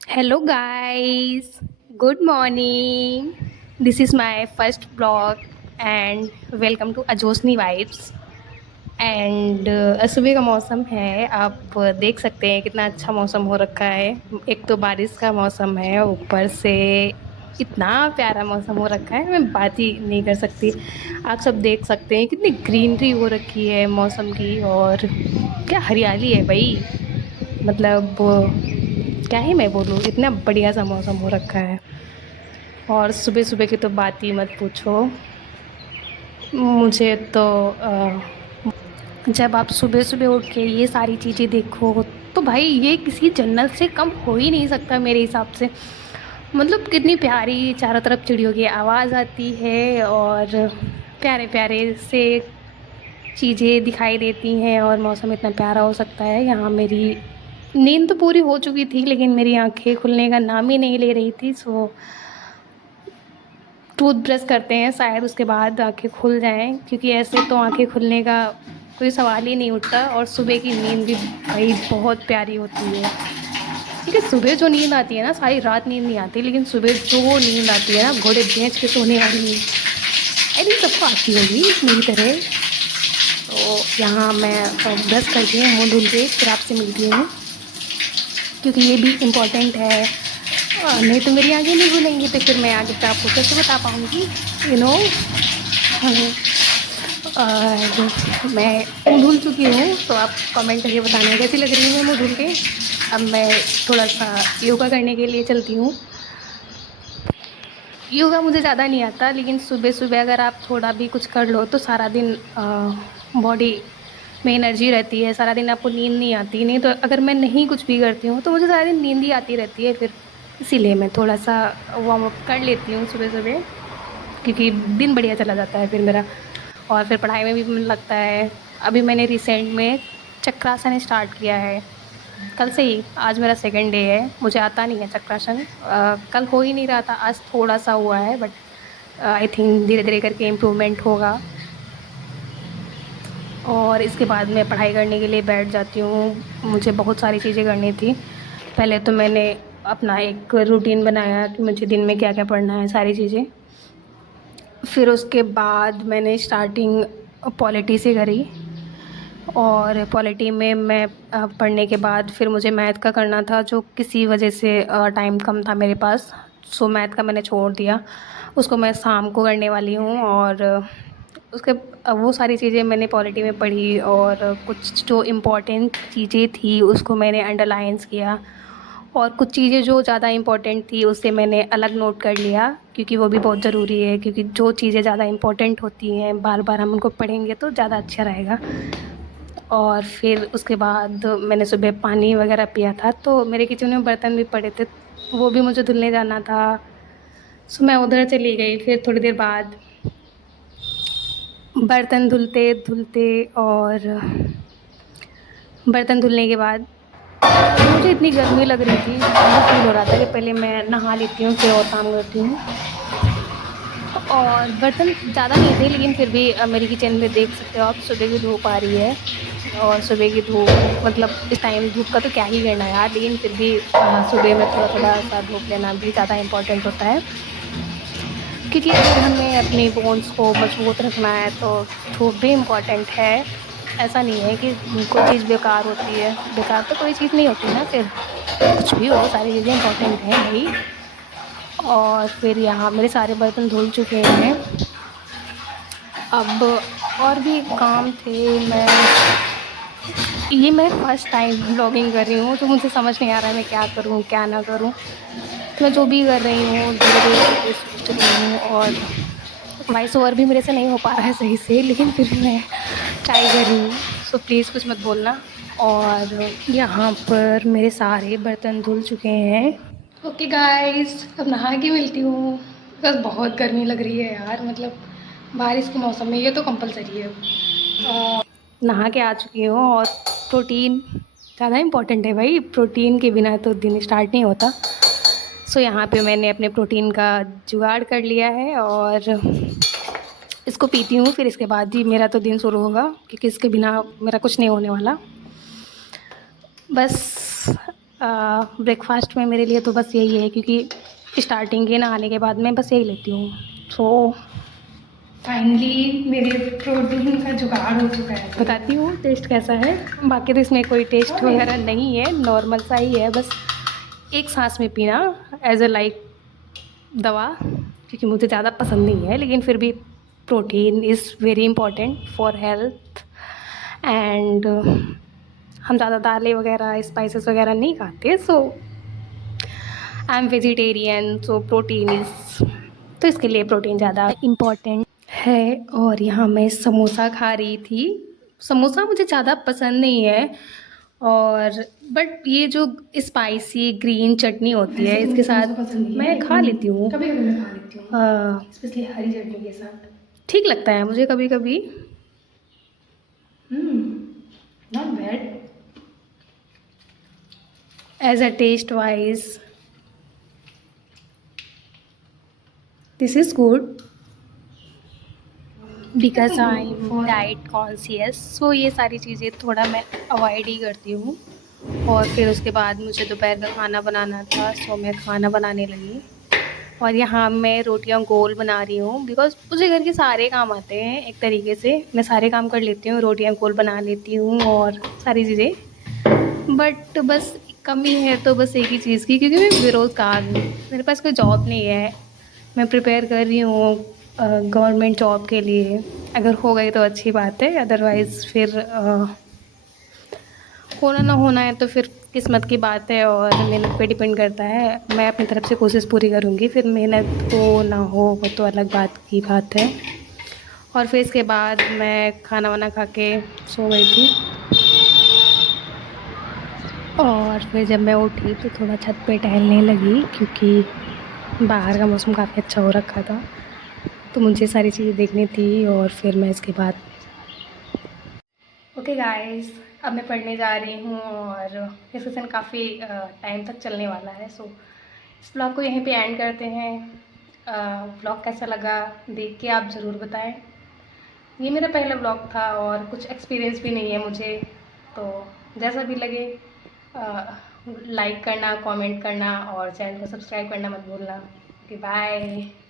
Hello, guys. Good morning. This is my first vlog, and welcome to Ajosni Vibes. And सुबह का मौसम है, आप देख सकते हैं कितना अच्छा मौसम हो रखा है। एक तो बारिश का मौसम है, ऊपर से इतना प्यारा मौसम हो रखा है, मैं बात ही नहीं कर सकती। आप सब देख सकते हैं कितनी ग्रीनरी हो रखी है मौसम की, और क्या हरियाली है भाई। मतलब क्या ही मैं बोलूँ, इतना बढ़िया सा मौसम हो रखा है। और सुबह सुबह की तो बात ही मत पूछो। मुझे तो जब आप सुबह सुबह उठ के ये सारी चीज़ें देखो, तो भाई ये किसी जन्नत से कम हो ही नहीं सकता मेरे हिसाब से। मतलब कितनी प्यारी चारों तरफ चिड़ियों की आवाज़ आती है, और प्यारे प्यारे से चीज़ें दिखाई देती हैं, और मौसम इतना प्यारा हो सकता है। यहाँ मेरी नींद तो पूरी हो चुकी थी, लेकिन मेरी आंखें खुलने का नाम ही नहीं ले रही थी। सो टूथब्रश करते हैं, शायद उसके बाद आंखें खुल जाएं, क्योंकि ऐसे तो आंखें खुलने का कोई सवाल ही नहीं उठता। और सुबह की नींद भी भाई बहुत प्यारी होती है, क्योंकि सुबह जो नींद आती है ना, सारी रात नींद नहीं आती, लेकिन सुबह जो नींद आती है ना, घोड़े भैंस के सोने वाली नींद, आई थिंक सबको आती होगी मेरी तरह। तो यहाँ मैं ब्रश करके मुँह धुल के फिर आपसे मिलती हूँ, क्योंकि ये भी इम्पोर्टेंट है। नहीं तो मेरी आगे नहीं भूलेंगी, तो फिर मैं आगे पे आपको कैसे बता पाऊँगी, यू नो। और मैं मुँह धुल चुकी हूँ, तो आप कमेंट करके बताना कैसी लग रही हूँ मैं मुँह धुल के। अब मैं थोड़ा सा योगा करने के लिए चलती हूँ। योगा मुझे ज़्यादा नहीं आता, लेकिन सुबह सुबह अगर आप थोड़ा भी कुछ कर लो तो सारा दिन बॉडी में एनर्जी रहती है, सारा दिन आपको नींद नहीं आती। नहीं तो अगर मैं नहीं कुछ भी करती हूँ तो मुझे सारा दिन नींद ही आती रहती है फिर। इसीलिए मैं थोड़ा सा वार्म अप कर लेती हूँ सुबह सुबह, क्योंकि दिन बढ़िया चला जाता है फिर मेरा, और फिर पढ़ाई में भी मन लगता है। अभी मैंने रिसेंट में चक्रासन स्टार्ट किया है, कल से ही। आज मेरा सेकंड डे है, मुझे आता नहीं है चक्रासन। कल हो ही नहीं रहा था, आज थोड़ा सा हुआ है, बट आई थिंक धीरे धीरे करके इम्प्रूवमेंट होगा। और इसके बाद मैं पढ़ाई करने के लिए बैठ जाती हूँ। मुझे बहुत सारी चीज़ें करनी थी। पहले तो मैंने अपना एक रूटीन बनाया कि मुझे दिन में क्या क्या पढ़ना है, सारी चीज़ें। फिर उसके बाद मैंने स्टार्टिंग पॉलिटी से करी, और पॉलिटी में मैं पढ़ने के बाद फिर मुझे मैथ का करना था, जो किसी वजह से टाइम कम था मेरे पास। सो मैथ का मैंने छोड़ दिया, उसको मैं शाम को करने वाली हूँ। और उसके वो सारी चीज़ें मैंने पॉलिटी में पढ़ी, और कुछ जो इम्पोर्टेंट चीज़ें थी उसको मैंने अंडरलाइंस किया, और कुछ चीज़ें जो ज़्यादा इम्पोर्टेंट थी उससे मैंने अलग नोट कर लिया, क्योंकि वो भी बहुत ज़रूरी है। क्योंकि जो चीज़ें ज़्यादा इम्पोर्टेंट होती हैं बार बार हम उनको पढ़ेंगे तो ज़्यादा अच्छा रहेगा। और फिर उसके बाद मैंने सुबह पानी वगैरह पिया था, तो मेरे किचन में बर्तन भी पड़े थे, वो भी मुझे धुलने जाना था। सो मैं उधर चली गई। फिर थोड़ी देर बाद बर्तन धुलते धुलते, और बर्तन धुलने के बाद मुझे इतनी गर्मी लग रही थी, मुझे फील हो रहा था कि पहले मैं नहा लेती हूँ फिर और काम करती हूँ। और बर्तन ज़्यादा नहीं थे, लेकिन फिर भी मेरी किचन में देख सकते हो आप, सुबह की धूप आ रही है। और सुबह की धूप, मतलब इस टाइम धूप का तो क्या ही कहना यार, लेकिन फिर भी सुबह में थोड़ा थोड़ा सा धूप लेना भी ज़्यादा इम्पोर्टेंट होता है। क्योंकि अगर हमें अपनी बोन्स को मजबूत रखना है तो धूप भी इम्पोर्टेंट है। ऐसा नहीं है कि कोई चीज़ बेकार होती है, बेकार तो कोई चीज़ नहीं होती ना। फिर कुछ भी हो, सारी चीज़ें इम्पोर्टेंट हैं भाई। और फिर यहाँ मेरे सारे बर्तन धुल चुके हैं। अब और भी काम थे। मैं फ़र्स्ट टाइम व्लॉगिंग कर रही हूँ, तो मुझे समझ नहीं आ रहा है मैं क्या करूँ क्या ना करूँ। तो मैं जो भी कर रही हूँ धीरे धीरे सोच रही हूँ, और वॉइस ओवर भी मेरे से नहीं हो पा रहा है सही से, लेकिन फिर भी मैं ट्राई कर रही हूँ। सो प्लीज़ कुछ मत बोलना। और यहाँ पर मेरे सारे बर्तन धुल चुके हैं। ओके गाइस, अब नहा के मिलती हूँ, बस बहुत गर्मी लग रही है यार। मतलब बारिश के मौसम में ये तो कंपलसरी है। नहा के आ चुकी हूँ, और प्रोटीन ज़्यादा इम्पोर्टेंट है भाई, प्रोटीन के बिना तो दिन स्टार्ट नहीं होता। सो यहाँ पे मैंने अपने प्रोटीन का जुगाड़ कर लिया है, और इसको पीती हूँ, फिर इसके बाद ही मेरा तो दिन शुरू होगा, क्योंकि इसके बिना मेरा कुछ नहीं होने वाला। बस ब्रेकफास्ट में मेरे लिए तो बस यही है, क्योंकि स्टार्टिंग के नहाने के बाद मैं बस यही लेती हूँ। सो फाइनली मेरे प्रोटीन का जुगाड़ हो चुका है। बताती हूँ टेस्ट कैसा है। बाकी तो इसमें कोई टेस्ट वगैरह नहीं है, नॉर्मल सा ही है, बस एक सांस में पीना एज अ लाइक दवा, क्योंकि मुझे ज़्यादा पसंद नहीं है, लेकिन फिर भी protein is very important for health. And हम ज़्यादा दालें वगैरह स्पाइसेस वगैरह नहीं खाते, so I am vegetarian, so protein is, तो इसके लिए प्रोटीन ज़्यादा इम्पॉर्टेंट है। और यहाँ मैं समोसा खा रही थी। समोसा मुझे ज़्यादा पसंद नहीं है, और बट ये जो स्पाइसी ग्रीन चटनी होती है इसके साथ मैं खा लेती हूँ, कभी कभी मैं खा लेती हूँ, स्पेशली हरी चटनी के साथ ठीक लगता है मुझे कभी कभी। Not bad as a taste wise, this is good because I am diet conscious. So ये सारी चीज़ें थोड़ा मैं अवॉइड ही करती हूँ। और फिर उसके बाद मुझे दोपहर का खाना बनाना था, सो मैं खाना बनाने लगी। और यहाँ मैं रोटियां गोल बना रही हूँ, बिकॉज मुझे घर के सारे काम आते हैं एक तरीके से, मैं सारे काम कर लेती हूँ, रोटियां गोल बना लेती हूँ और सारी चीज़ें। बट बस कमी है तो बस एक ही चीज़ की, क्योंकि मैं बेरोज़गार हूँ, मेरे पास कोई जॉब नहीं है। मैं प्रिपेयर कर रही हूँ गवर्नमेंट जॉब के लिए, अगर हो गई तो अच्छी बात है, अदरवाइज़ फिर होना ना होना है तो फिर किस्मत की बात है और मेहनत पे डिपेंड करता है। मैं अपनी तरफ से कोशिश पूरी करूँगी, फिर मेहनत हो ना हो वो तो अलग बात की बात है। और फिर इसके बाद मैं खाना वाना खा के सो गई थी, और फिर जब मैं उठी तो थोड़ा छत पे टहलने लगी, क्योंकि बाहर का मौसम काफ़ी अच्छा हो रखा था, तो मुझे सारी चीज़ें देखनी थी। और फिर मैं इसके बाद ओके गाइस, अब मैं पढ़ने जा रही हूँ, और ये सेशन काफ़ी टाइम तक चलने वाला है। सो इस ब्लॉग को यहीं पे एंड करते हैं। ब्लॉग कैसा लगा देख के आप ज़रूर बताएं। ये मेरा पहला ब्लॉग था और कुछ एक्सपीरियंस भी नहीं है मुझे, तो जैसा भी लगे लाइक करना, कमेंट करना और चैनल को सब्सक्राइब करना मत भूलना। Okay bye.